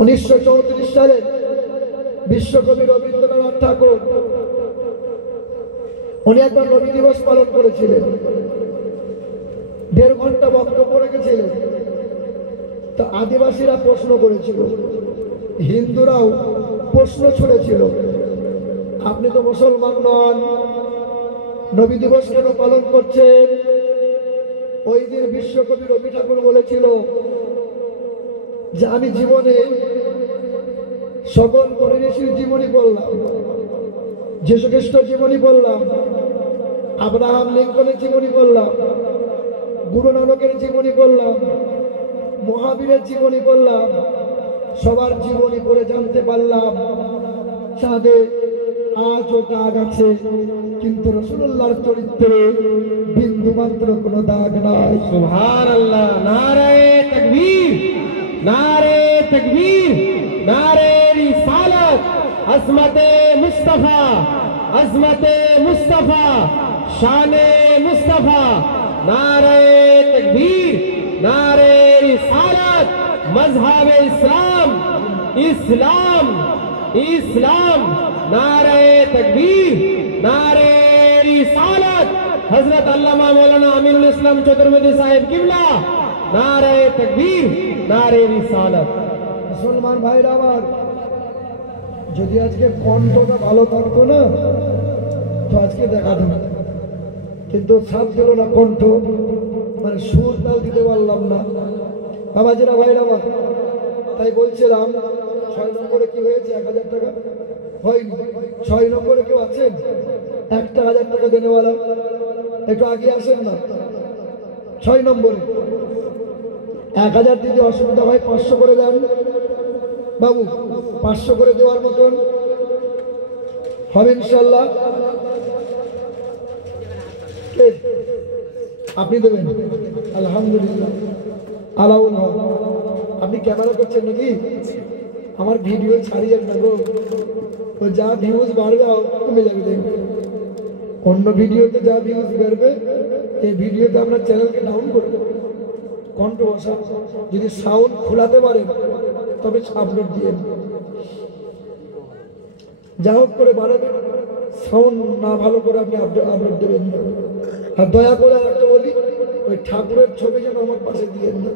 1934 সালে বিশ্বকবি রবীন্দ্রনাথ ঠাকুর উনি একবার নবী দিবস পালন করেছিলেন। 1.5 ঘন্টা বক্তব্য রেখেছিলেন। তো আদিবাসীরা প্রশ্ন করেছিল, হিন্দুরাও প্রশ্ন ছুড়েছিল, আপনি তো মুসলমান নন, নবী দিবস কেন পালন করছেন? ওই দিন বিশ্বকবি রবি ঠাকুর বলেছিল যে আমি জীবনে সকল মুনি ঋষির জীবনী বললাম, যীশু খ্রিস্টের জীবনী বললাম, আব্রাহাম লিঙ্কনের জীবনী বললাম, গুরু নানকের জীবনী বললাম, মহাবীরের জীবনী বললাম, সবার জীবনী পড়ে জানতে পারলাম চাঁদে আজও দাগ আছে, কিন্তু রাসূলুল্লাহর চরিত্রে বিন্দু মাত্র কোনো দাগ নাই। সুবহানাল্লাহ। নারে তাকবীর, নারে তাকবীর, নারে রিসালাত। আজমতে মুস্তাফা, আজমতে মুস্তাফা, শানে মুস্তাফা। নারে তাকবীর, নারে রিসালাত। মজহব ইসলাম, ইসলাম, ইসলাম। नारे तकबीर, नारे रिसालत। हजरत अल्लामा मौलाना अमीरुल इस्लाम चतुर्वेदी साहेब किबला। नारे तकबीर, नारे रिसालत। मुसलमान भाईरा আমার যদি আজকে কণ্ঠটা ভালো থাকতো না তো আজকে দেখাতো না, কিন্তু সাথ দিল না কণ্ঠ, মানে সুরটাও দিতে পারলাম না। বাবাজিরা ভাইরা আমার, তাই বলছিলাম 6 নম্বরে কি হয়েছে? 1000 টাকা হয়নি। 6 নম্বরে কেউ আছেন 1000 টাকা দেনেওয়ালা? একটু আগে আসেন না। 6 নম্বরে 1000 দিতে অসুবিধা হয়, 500 করে দেন বাবু। 500 করে দেওয়ার মতন হবে ইনশাল্লাহ। আপনি দেবেন? আলহামদুলিল্লাহ। আলাউল হক, আপনি ক্যামেরা করছেন নাকি? আমার ভিডিও ছাড়িয়ে না গো, তো যা ভিউজ বাড়বে কমে যাবে। দেখবে অন্য ভিডিওতে যা ভিউজ বাড়বে, এই ভিডিওতে আপনার চ্যানেলকে ডাউন করে দেবে। কণ্ঠ বসা যদি সাউন্ড খোলাতে পারেন তবে আপলোড দিয়ে, যা হোক করে বাড়াবেন। সাউন্ড না ভালো করে আপনি আপলোড দেবেন না। আর দয়া করে একটা বলি, ওই ঠাকুরের ছবি যেন আমার পাশে দিয়ে না।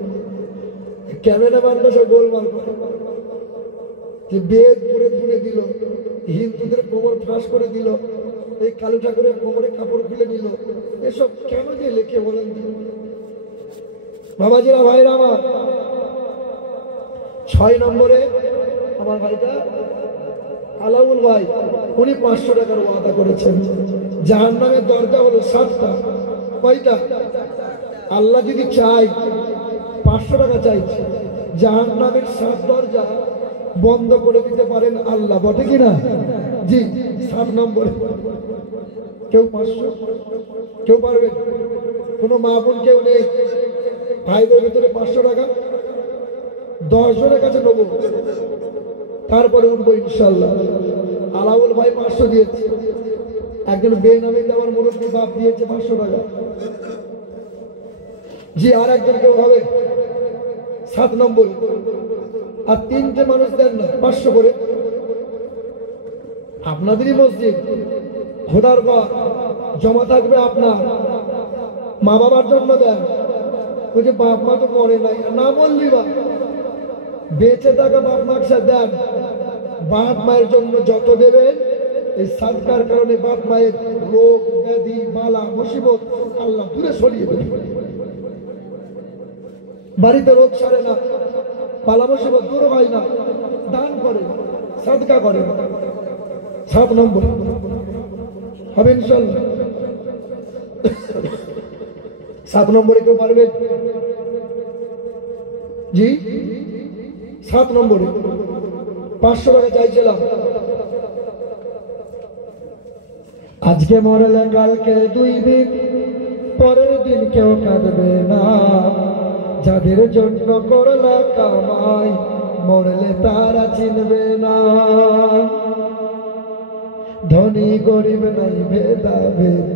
ক্যামেরাম্যানটা সব গোলমাল করে, যে বেদ করে ধুনে দিল, হিন্দুদের কোমর ফাঁস করে দিল, এই কালু ঠাকুরের কোমরে কাপড় খুলে দিল, এসব কেন যে লেখে বলেন? বাবাজিরা ভাইরা আমার, 6 নম্বরে আমার ভাইটা আলাউল ভাই, উনি 500 টাকার ওয়াদা করেছেন। জাহান্নামের দরজা হলো 7টা। কয়টা? আল্লাহ যদি চাই 500 টাকা চাইছে, জাহান্নামের 7 দরজা বন্ধ করে দিতে পারেন আল্লাহ, বটে কিনা? জি। 7 নম্বরে কেউ 500? কেউ পারবে? কোনো মা বোন কেউ নেই? ভাইদের ভিতরে 500 টাকা 10 জনের কাছে নেবো, তারপরে উঠবো ইনশাল্লাহ। আলাউল ভাই 500 দিয়েছে। একজন বেনামে আমার মুরব্বী বাপ দিয়েছে 500 টাকা। জি। আর একজন কেউ হবে 7 নম্বর। আর 3টে মানুষ দেন না 500 করে। আপনাদেরই মসজিদ, খোদার ঘর, জমা থাকবে আপনার। মা বাবার জন্য দেন। ওই যে বাপ মা তো মরে নাই, না বললি বা বেঁচে থাকা বাপ মাকে দেন। বাপ মায়ের জন্য যত দেবেন, এই সাদকার কারণে বাপ মায়ের রোগ ব্যাধি বালা মুসিবত আল্লাহ দূরে সরিয়ে দেবে। বাড়িতে রোগ সারে না, বালা মুসিবত দূর হয় না, দান করে, সাদকা করে। 7 নম্বর হবে ইনশাল্লাহ। 7 নম্বরে কেউ পারবে? জি। 7 নম্বরে 500 টাকা চাইছিলাম। আজকে মরলে কালকে 2 দিন, পরের দিন কেউ কাঁদবে না। যাদের জন্য করলা কামাই, মরলে তারা চিনবে না। ধনী গরিব নাই ভেদাভেদ,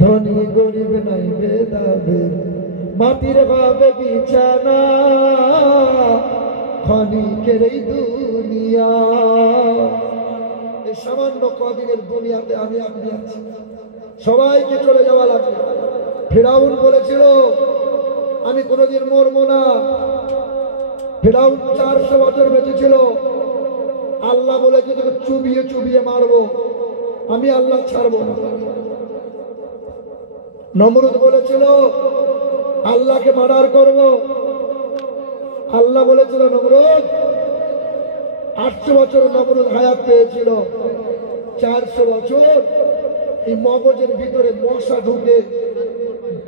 ধনী গরিব নাই ভেদাভেদ। মাটির হবে বিছানা, ক্ষণিকের এই দুনিয়া, এই সামান্য কদিনের দুনিয়াতে আমি আপনি আছি, সবাইকে চলে যাওয়া লাগবে। ফিরাউন বলেছিল আমি কোনোদিন মরবো না। ফিরাউন 400 বছর বেঁচে ছিল। আল্লাহ বলেছে তোকে চুবিয়ে চুবিয়ে মারবো, আমি আল্লাহ ছাড়বো না। নমরুদ বলেছিল আল্লাহকে মার্ডার করব। আল্লাহ বলেছিল নমরুদ 800 বছর নমরুদ হায়াত পেয়েছিল, 400 বছর এই মগজের ভিতরে মশা ঢুকে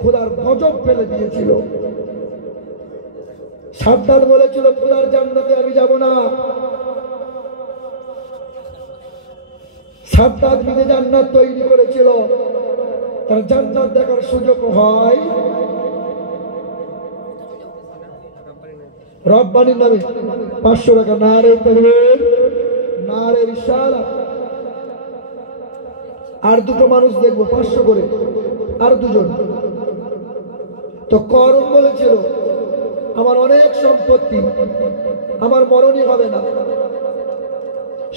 খোদার গজব ফেলে দিয়েছিল। সাদ্দাত বলেছিল খোদার জান্নাতে আমি যাব না। সাদ্দাত নিজে জান্নাত তৈরি করেছিল, তার জান্নাত দেখার সুযোগ হয় রব্বানির নামে 500 টাকা। নারে তাকবীর, নারে রিসালাত। আর দুটো মানুষ দেখবো 500 করে, আর দুজন। তো করুণ বলেছিল আমার অনেক সম্পত্তি, আমার মরণই হবে না।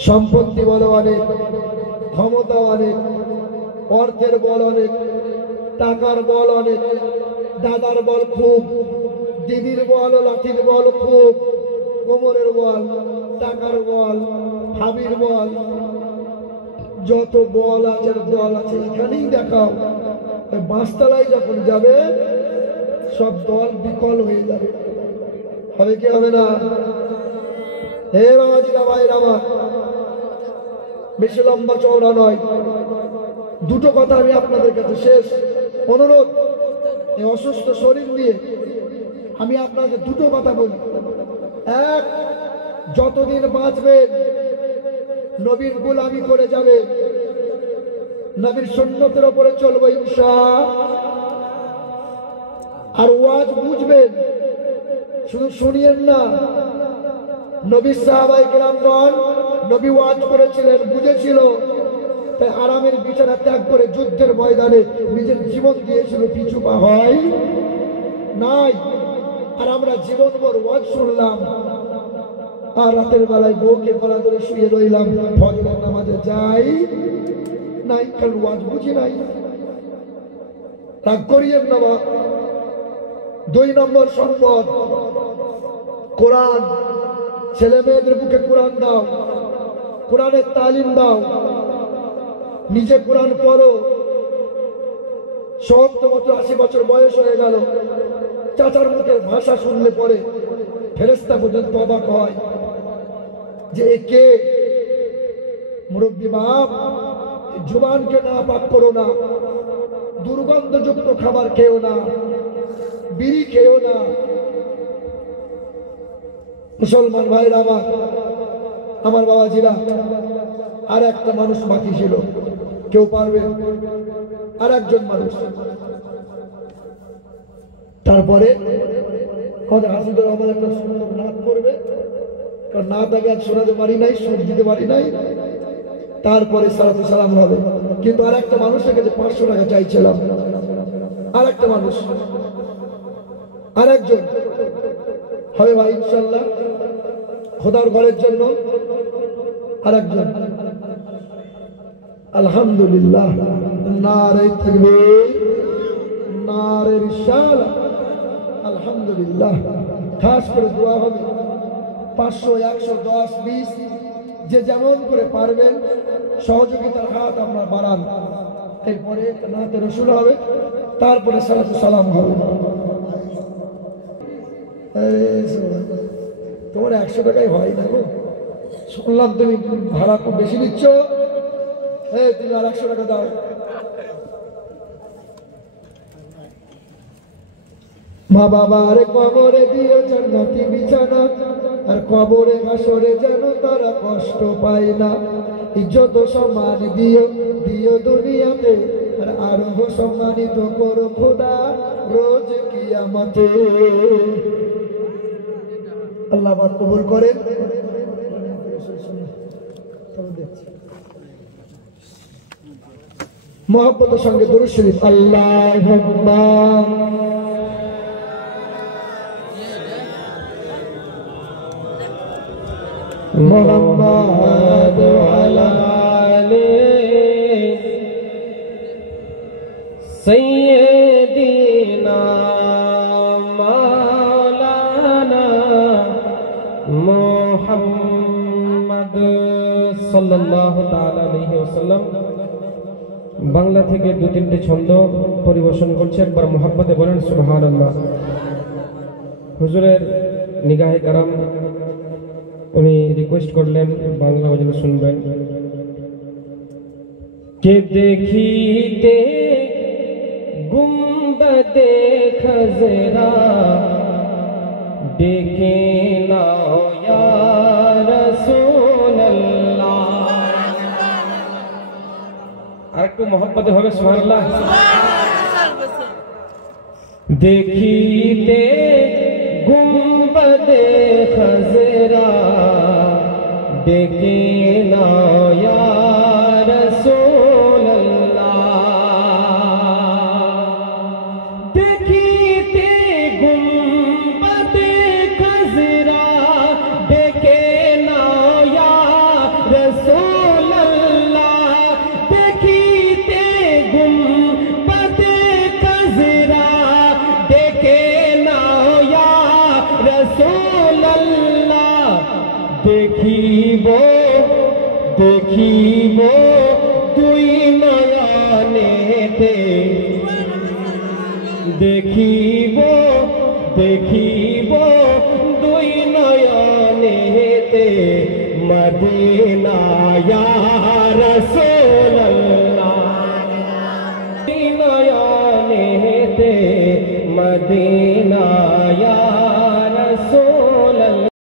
সম্পত্তি বলো অনেক, ক্ষমতা অনেক, অর্থের বল অনেক, টাকার বল অনেক, দাদার বল খুব, দিদির বল লাঠির বল খুব, কোমরের বল, টাকার বল, ভাবির বল, যত বল আছে দল আছে এখানেই দেখাও। বাঁশতলায় যখন যাবে সব দল বিকল হয়ে যাবে। হবে কি হবে না? হে বাবাজিরা ভাইরা আমার, বেশি লম্বা চওড়া নয়, দুটো কথা আমি আপনাদের কাছে শেষ অনুরোধ। এই অসুস্থ শরীর নিয়ে আমি আপনাকে দুটো কথা বলি। এক, যতদিন বাঁচবেন নবীর গোলামি করে যাবেন, নবীর সুন্নতের উপরে চলবো ইনশাআল্লাহ। আর ওয়াজ বুঝবেন, শুধু শুনিয়েন না। নবী সাহাবায়ে কেরামগণ নবী ওয়াজ করেছিলেন, বুঝেছিল, তাই আরামের বিছানা ত্যাগ করে যুদ্ধের ময়দানে নিজের জীবন দিয়েছিল, পিছু পা হয় নাই। আর আমরা জীবনভর ওয়াজ শুনলাম, আর রাতের বেলায় বউকে গলা ধরে শুয়ে রইলাম, ফজরের নামাজে যাই নাই, কারণ ওয়াজ বুঝি নাই। রাগ করিয়েন না। 2 নম্বর সম্পদ কোরআন। ছেলে মেয়েদের বুকে কোরআন দাও, কোরআনের তালিম দাও, নিজে কোরআন পড়ো। 70 বছর 80 বছর বয়স হয়ে গেল, চাচার মুখের ভাষা শুনলে পরে ফেরেশতা পর্যন্ত অবাক হয় যে এ কে? মুরব্বী বাপ, জুবানকে না পাক করো না, দুর্গন্ধযুক্ত খাবার খেও না, বিড়ি খেও না। মুসলমান ভাইরা আমার, আমার বাবাজিরা, আর একটা মানুষ বাকি ছিল, কেউ পারবে? আর একজন মানুষ। তারপরে আমাদের হাসিদুর রহমান একটা সুন্দর নাচ করবে, কারণ নাচ আগে আর শোনাতে পারি নাই, সুর দিতে পারি নাই। তারপরে সালাতু সালাম হবে। কিন্তু আর একটা মানুষের কাছে 500 টাকা চাইছিলাম। আর একটা মানুষ, আর একজন হবে ভাই ইনশাল্লাহ, খোদার ঘরের জন্য আর একজন। আলহামদুলিল্লাহ, নারে তাকবীর, নারে রিসালাত। আলহামদুলিল্লাহ। খাস করে দোয়া হবে 500, 100, 10, 20 যে যেমন করে পারবেন সহযোগিতার হাত আমরা বাড়ান। এরপরে নাতে রসুল হবে, তারপরে সালাতু সালাম হবে। তোমার 100 টাকায় হয় না গো, শুনলাম তুমি ভাড়া খুব বেশি নিচ্ছ। তুমি আর 100 টাকা দাও। মা বাবার কবরে দিও জান্নাতি বিছানা, আর কবরে হাসরে যেন তারা কষ্ট পায় না। ইজ্জত সম্মান দিও দিও দুনিয়াতে, আর আরো সম্মানিত করো খোদা রোজ কিয়ামতে। আল্লাহ পাক কবুল করেন। মোহাম্মদের সঙ্গে দরুদ শরীফ। আল্লাহুম্মা मुहम्मद वाला सय्यदीना मौलाना मुहम्मद সাল্লাল্লাহু তাআলা আলাইহি ওয়াসাল্লাম। বাংলা থেকে দু তিনটি ছন্দ পরিবেশন করছে, একবার মুহাব্বতে বলেন সুবহানাল্লাহ। হুজুরের নিগাহে কারাম উনি রিকোয়েস্ট করলেন বাংলা গজল শুনবেন। কে দেখিতে গুম্বদে খজরা ডেকে নাও ইয়া রাসূলুল্লাহ। আরেকটু মহব্বতে হবে সুবহানাল্লাহ। দেখিতে গুম্বদে খজরা ডেকে নাও ইয়া রাসূলুল্লাহ। দেখিতে গুম্বদে খজরা ডেকে নাও ইয়া রাসূলুল্লাহ। দেখিতে গুম্বদে খজরা ডেকে নাও ইয়া রাসূলুল্লাহ। দেখিব দেখিব দুই নয়নেতে, দেখিব দেখিব দুই নয়নেতে মদিনা ইয়া রাসূলুল্লাহ। দুই নয়নেতে মদিনা